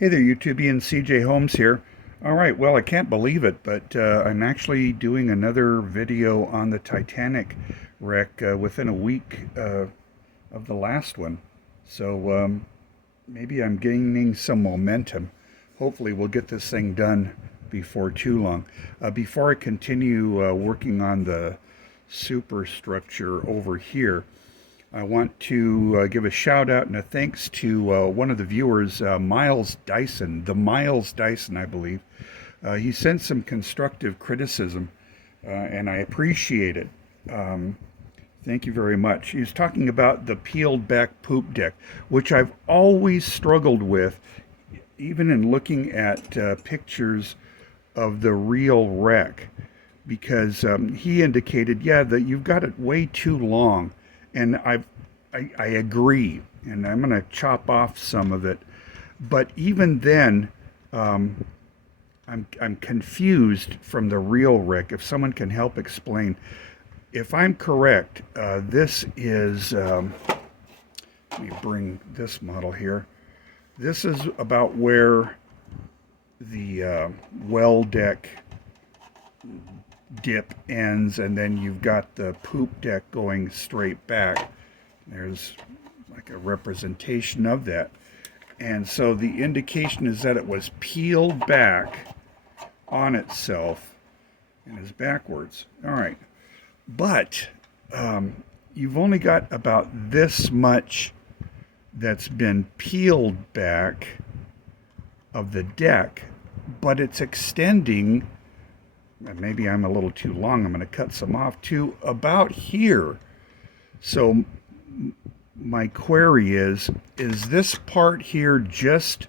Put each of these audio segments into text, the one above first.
Hey there, YouTubian. CJ Holmes here. All right, well, I can't believe it, but I'm actually doing another video on the Titanic wreck within a week of the last one. So maybe I'm gaining some momentum. Hopefully, we'll get this thing done before too long. Before I continue working on the superstructure over here, I want to give a shout out and a thanks to one of the viewers, Miles Dyson, Miles Dyson, I believe. He sent some constructive criticism, and I appreciate it. Thank you very much. He was talking about the peeled back poop deck, which I've always struggled with, even in looking at pictures of the real wreck, because he indicated, yeah, that you've got it way too long. And I agree, and I'm going to chop off some of it. But even then, I'm confused from the real wreck. If someone can help explain, if I'm correct, this is. Let me bring this model here. This is about where the well deck dip ends, and then you've got the poop deck going straight back. There's like a representation of that, and so the indication is that it was peeled back on itself and is backwards. All right, but you've only got about this much that's been peeled back of the deck, but it's extending. Maybe I'm a little too long. I'm going to cut some off to about here. So my query is this part here just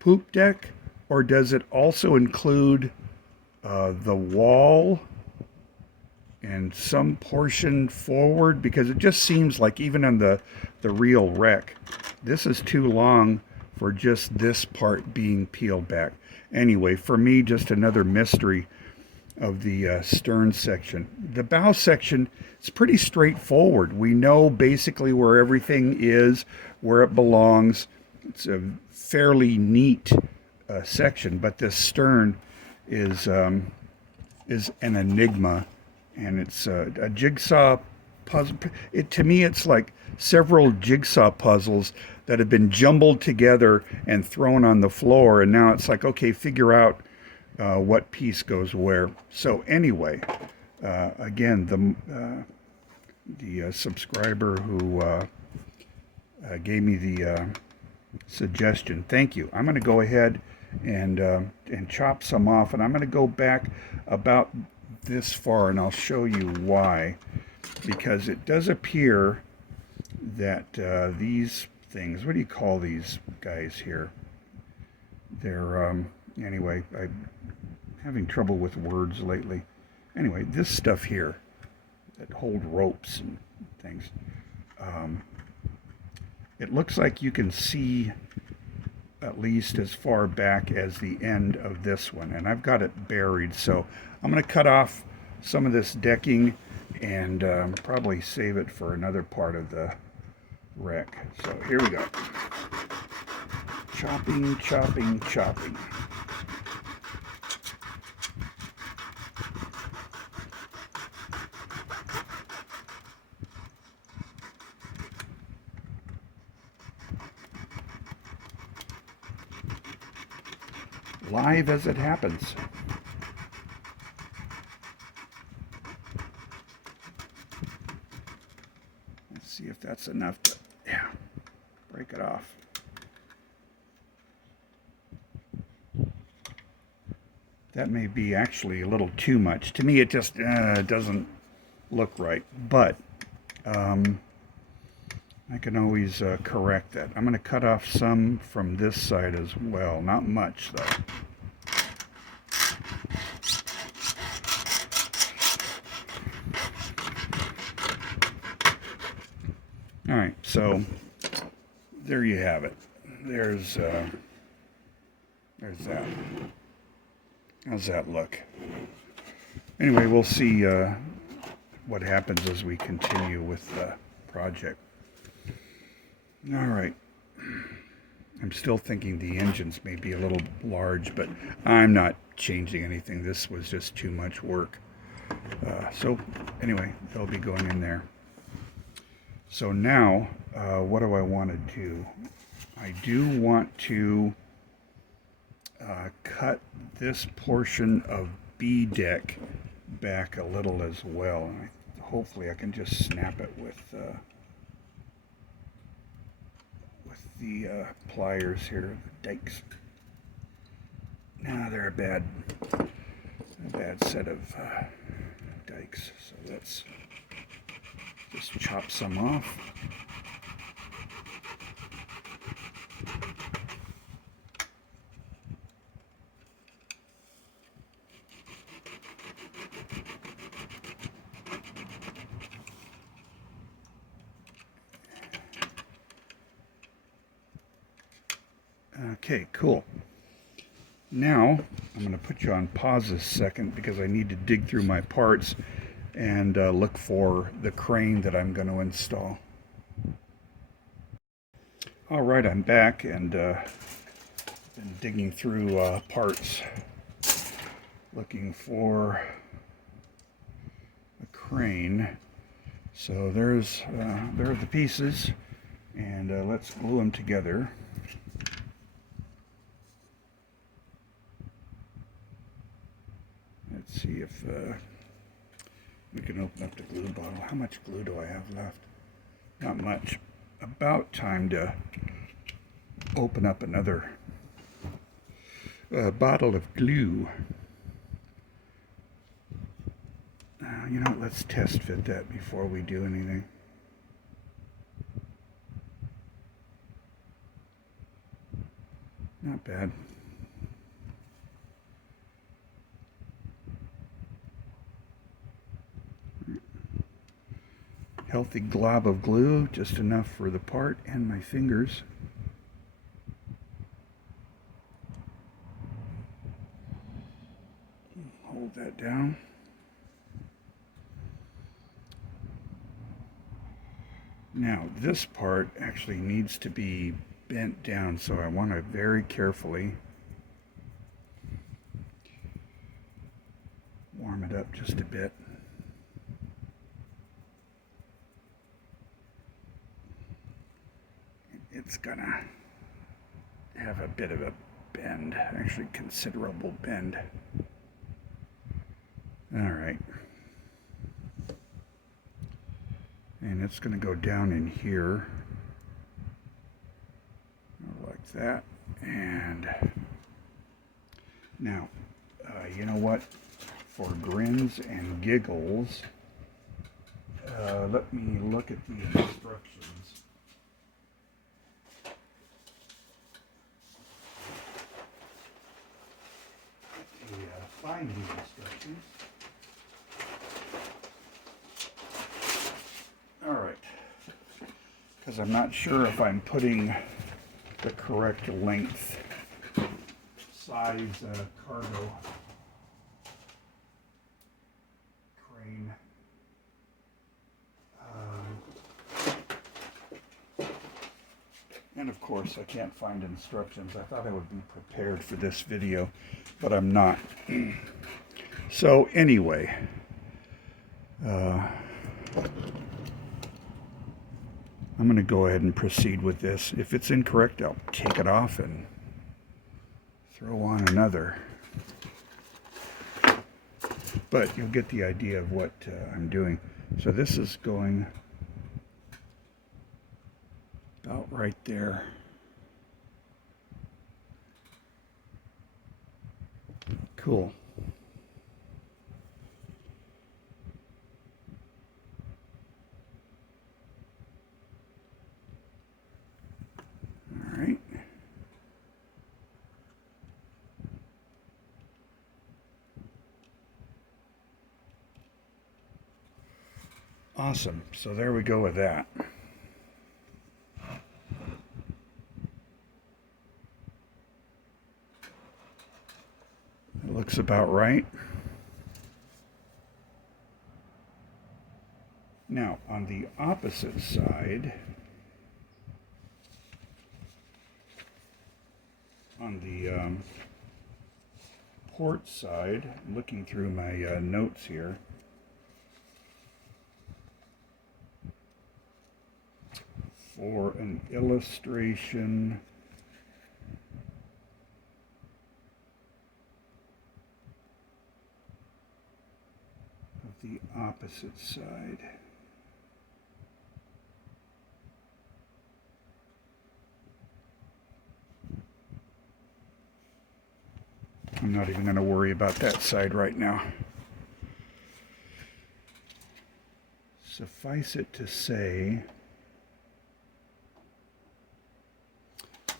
poop deck, or does it also include the wall and some portion forward? Because it just seems like even on the real wreck, this is too long for just this part being peeled back. Anyway, for me, just another mystery of the stern section. The bow section is pretty straightforward. We know basically where everything is, where it belongs. It's a fairly neat section, but this stern is an enigma, and it's a jigsaw puzzle. To me, it's like several jigsaw puzzles that have been jumbled together and thrown on the floor, and now it's like, okay, figure out what piece goes where. So anyway, again, the subscriber who gave me the suggestion, thank you. I'm going to go ahead and chop some off, and I'm going to go back about this far, and I'll show you why. Because it does appear that these things, what do you call these guys here? They're anyway, I'm having trouble with words lately. Anyway, this stuff here that hold ropes and things, it looks like you can see at least as far back as the end of this one, and I've got it buried. So I'm going to cut off some of this decking and probably save it for another part of the wreck. So here we go. Chopping, chopping, chopping. Live as it happens. Let's see if that's enough to, yeah, break it off. That may be actually a little too much. To me, it just doesn't look right. But I can always correct that. I'm going to cut off some from this side as well. Not much, though. All right, so there you have it. There's that. How's that look? Anyway, we'll see what happens as we continue with the project. All right. I'm still thinking the engines may be a little large, but I'm not changing anything. This was just too much work. So anyway, they'll be going in there. So now, what do I want to do? I do want to cut this portion of B deck back a little as well. And hopefully I can just snap it with the pliers here, the dikes. Now they're a bad set of dikes. So let's just chop some off. Okay, cool. Now, I'm going to put you on pause a second because I need to dig through my parts and look for the crane that I'm going to install. All right, I'm back and been digging through parts looking for a crane. So there are the pieces, and let's glue them together. Let's see if we can open up the glue bottle. How much glue do I have left? Not much. About time to open up another bottle of glue. You know what, let's test fit that before we do anything. Not bad. Healthy glob of glue, just enough for the part and my fingers. Hold that down. Now this part actually needs to be bent down, so I want to very carefully warm it up just a bit. It's gonna have a bit of a bend, actually considerable bend. All right. And it's gonna go down in here like that. And now, you know what? For grins and giggles, let me look at the instructions. Find the instructions. All right, because I'm not sure if I'm putting the correct length, size cargo crane. And of course, I can't find instructions. I thought I would be prepared for this video, but I'm not. So anyway, I'm going to go ahead and proceed with this. If it's incorrect, I'll take it off and throw on another. But you'll get the idea of what I'm doing. So this is going about right there. Cool. All right. Awesome. So there we go with that. It looks about right. Now, on the opposite side, on the port side, looking through my notes here, for an illustration of the opposite side. I'm not even going to worry about that side right now. Suffice it to say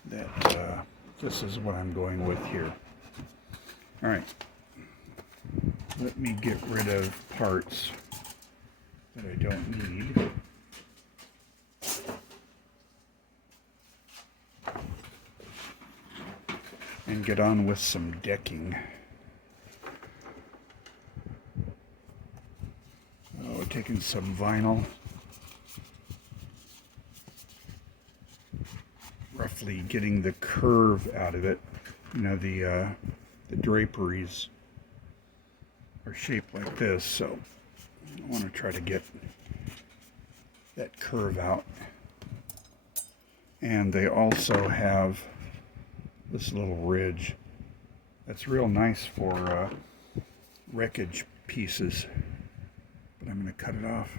that this is what I'm going with here. All right, let me get rid of parts that I don't need. And get on with some decking. Oh, taking some vinyl, roughly getting the curve out of it. You know, the draperies are shaped like this, so I want to try to get that curve out. And they also have this little ridge that's real nice for wreckage pieces, but I'm going to cut it off.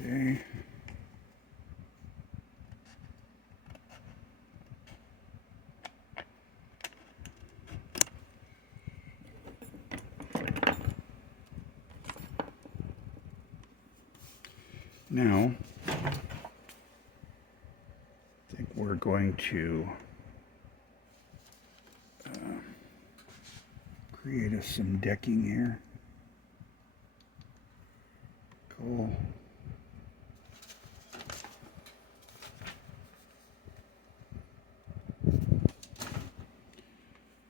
Okay. Now, I think we're going to create us some decking here. Cool.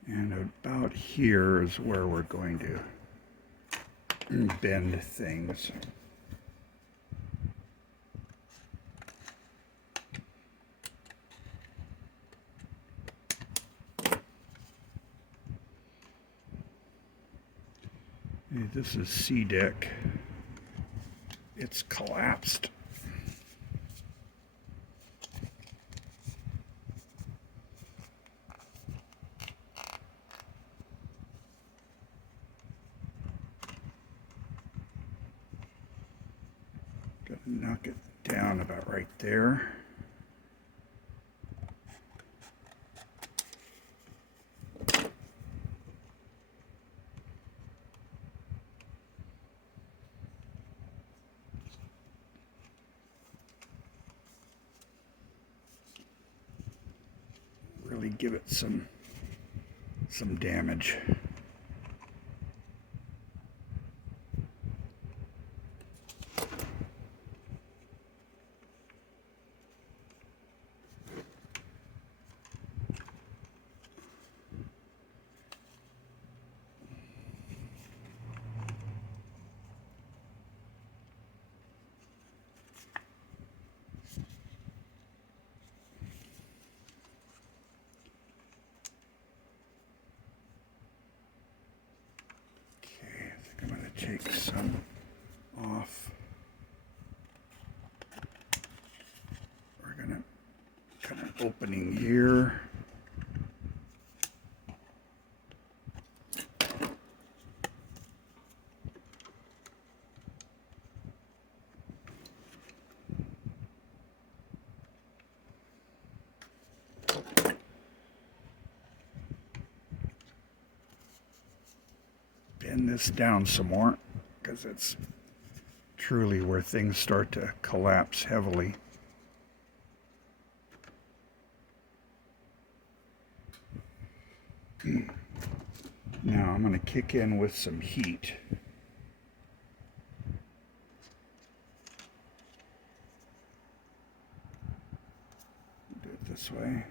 And about here is where we're going to bend things. This is C deck. It's collapsed. Gotta knock it down about right there. Really give it some damage. Take some off. We're gonna cut an opening here. Bend this down some more, because it's truly where things start to collapse heavily. Now I'm going to kick in with some heat. Do it this way.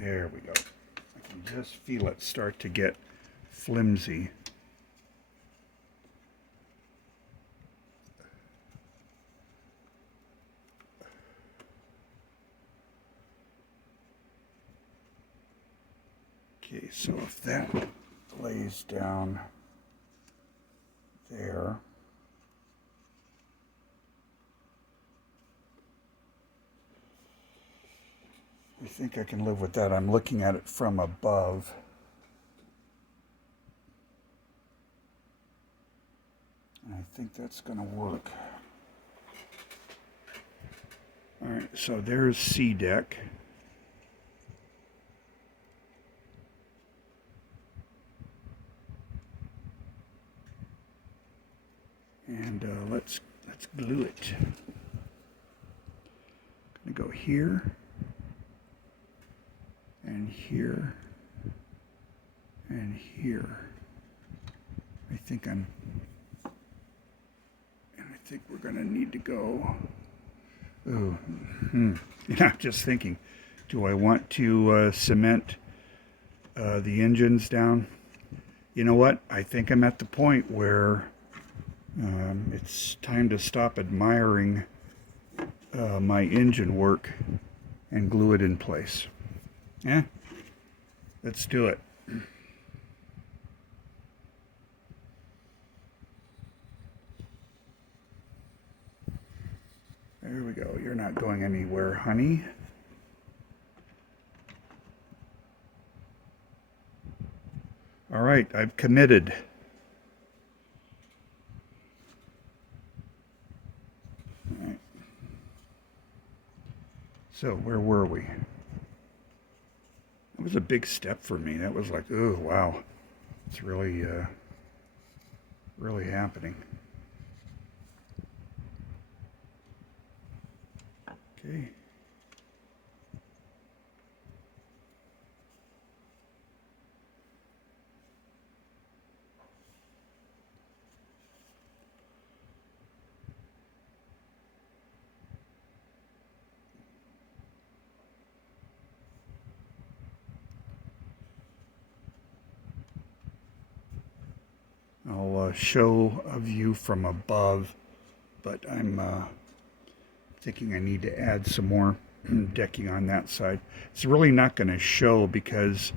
There we go. I can just feel it start to get flimsy. Okay, so if that lays down there, I think I can live with that. I'm looking at it from above. And I think that's going to work. All right, so there's C deck. And let's glue it. I'm going to go here and here and here. I think we're going to need to go. Oh, I'm just thinking, do I want to cement the engines down? You know what? I think I'm at the point where it's time to stop admiring my engine work and glue it in place. Yeah, let's do it. There we go. You're not going anywhere, honey. All right, I've committed. All right. So where were we? That was a big step for me. That was like, oh, wow. It's really, really happening. Okay. I'll show a view from above, but I'm thinking I need to add some more decking on that side. It's really not going to show because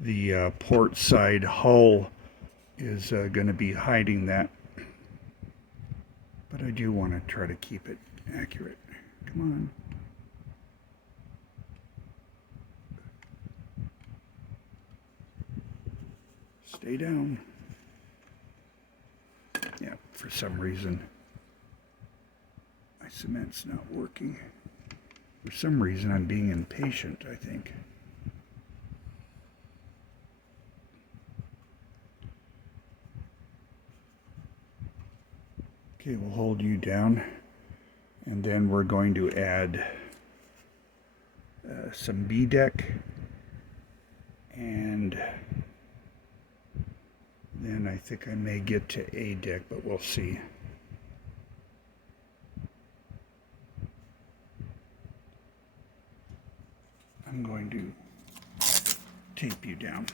the port side hull is going to be hiding that. But I do want to try to keep it accurate. Come on. Stay down. Yeah, for some reason my cement's not working. For some reason I'm being impatient, I think. Okay, we'll hold you down, and then we're going to add some B deck, and then I think I may get to A deck, but we'll see. I'm going to tape you down.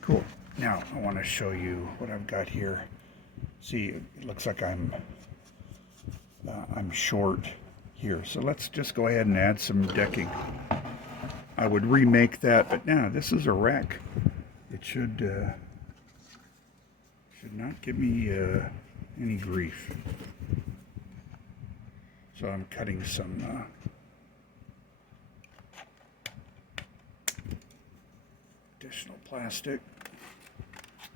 Cool. Now I want to show you what I've got here. See, it looks like I'm short here. So let's just go ahead and add some decking. I would remake that, but now this is a wreck. It should not give me any grief. So I'm cutting some additional plastic.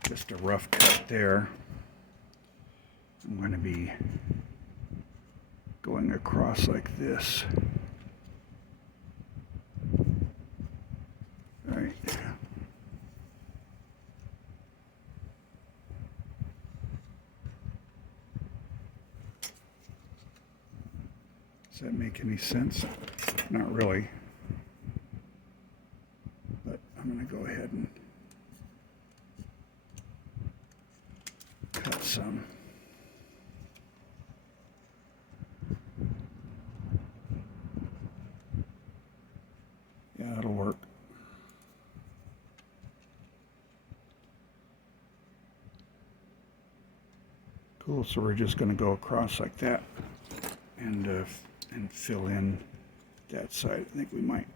Just a rough cut there. I'm going to be going across like this. All right. Does that make any sense? Not really. But I'm going to go ahead and cut some. Cool, so we're just going to go across like that and fill in that side. I think we might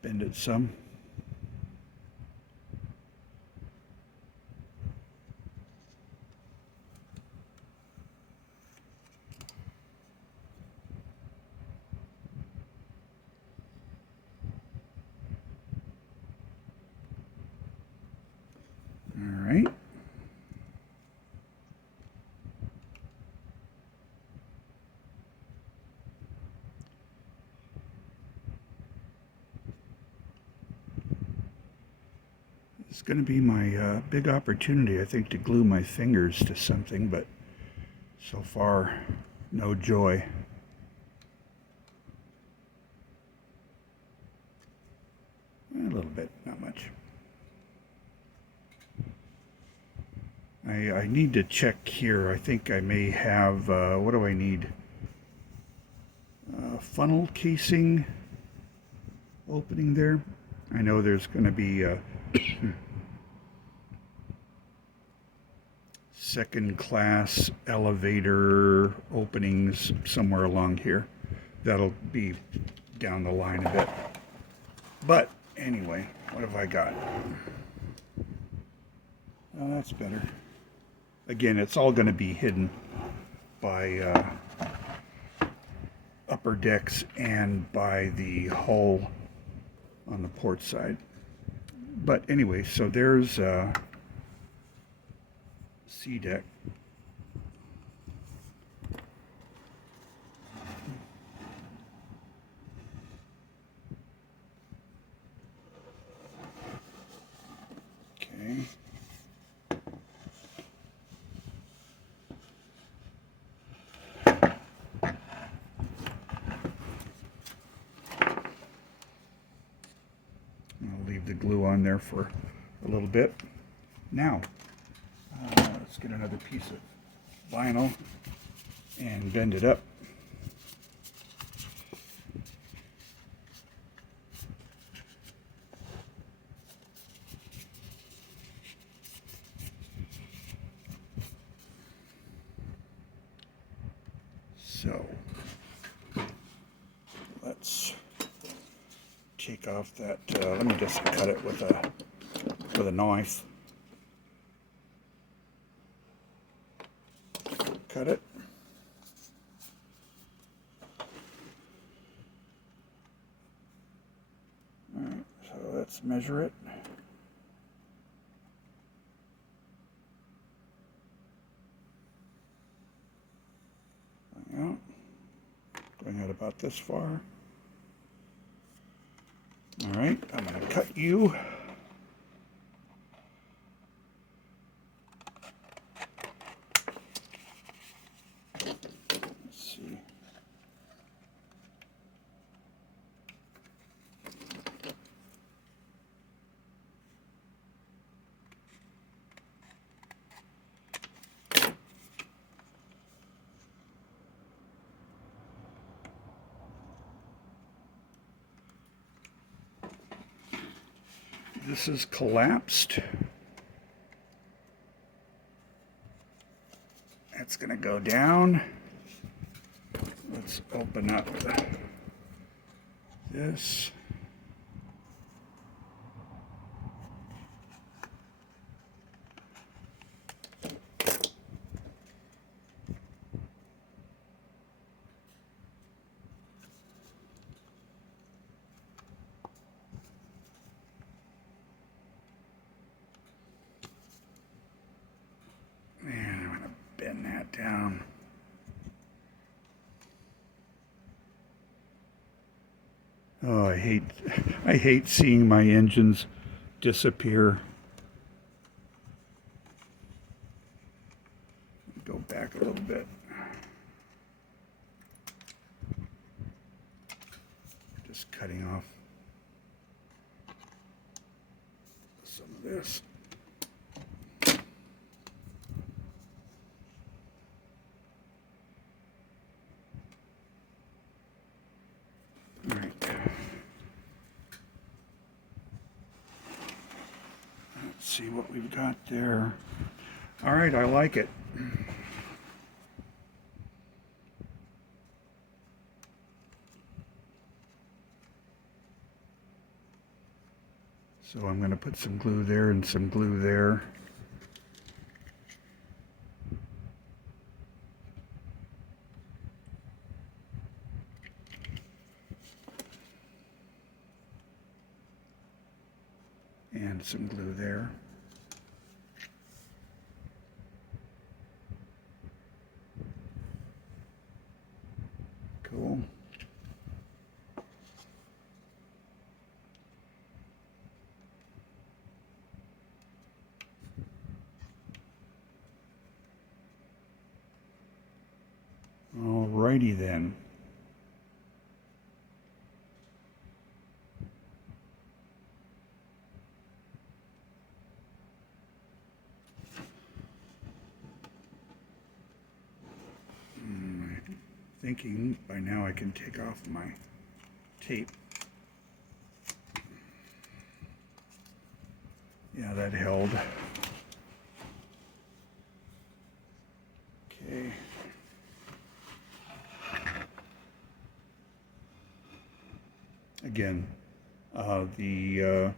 bend it some. All right. It's going to be my big opportunity, I think, to glue my fingers to something, but so far, no joy. A little bit, not much. I need to check here. I think I may have, what do I need? Funnel casing opening there. I know there's going to be second class elevator openings somewhere along here. That'll be down the line a bit. But anyway, what have I got? Oh, that's better. Again, it's all going to be hidden by upper decks and by the hull on the port side. But anyway, so there's C deck. Okay. I'll leave the glue on there for a little bit. Now, let's get another piece of vinyl and bend it up. So, let's take off that, let me just cut it with a knife. Cut it. All right, so let's measure it. Out. Going out about this far. All right, I'm going to cut you. Let's see. This is collapsed. That's going to go down. Let's open up this. Bend that down. Oh, I hate seeing my engines disappear. Go back a little bit. Just cutting off some of this. See what we've got there. All right, I like it. So I'm going to put some glue there and some glue there. And some glue there. Cool. Alrighty then. Thinking by now I can take off my tape. Yeah, that held. Okay. Again, the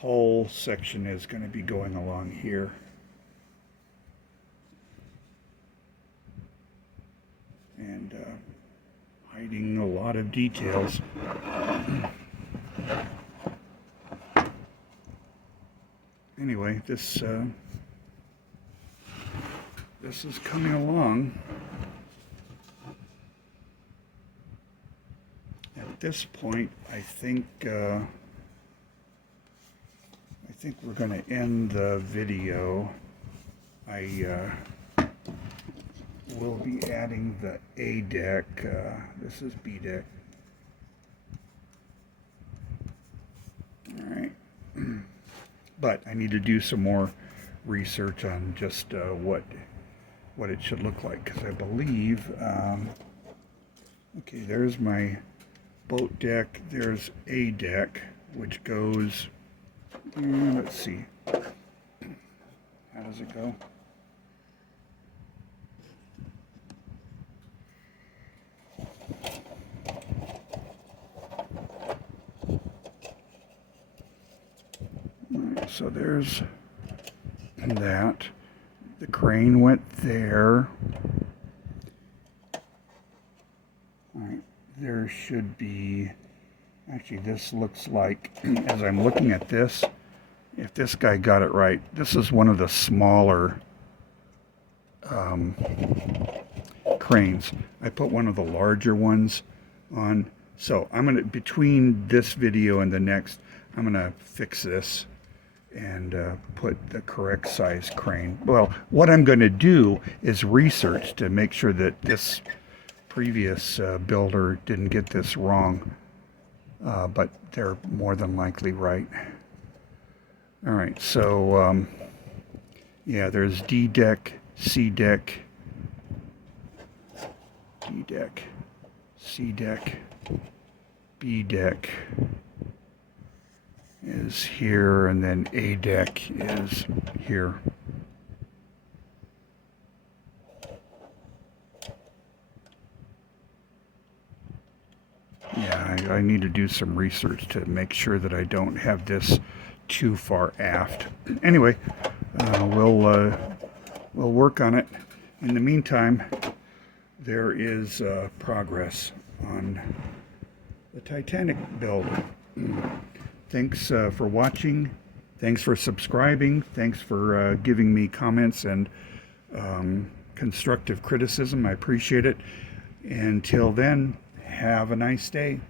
hull section is going to be going along here. And hiding a lot of details. Anyway, this is coming along. At this point, I think we're going to end the video. We'll be adding the A deck. This is B deck. All right. But I need to do some more research on just what it should look like, because I believe, okay, there's my boat deck. There's A deck, which goes, let's see, how does it go? So there's that. The crane went there. All right, there should be, actually this looks like, as I'm looking at this, if this guy got it right, this is one of the smaller cranes. I put one of the larger ones on. So I'm going to, between this video and the next, I'm going to fix this and put the correct size crane. Well, what I'm going to do is research to make sure that this previous builder didn't get this wrong, but they're more than likely right. All right, so yeah, there's D deck, C deck, D deck, C deck, B deck is here, and then A deck is here. Yeah, I need to do some research to make sure that I don't have this too far aft. Anyway, we'll work on it. In the meantime, there is progress on the Titanic build. Thanks for watching. Thanks for subscribing. Thanks for giving me comments and constructive criticism. I appreciate it. Until then, have a nice day.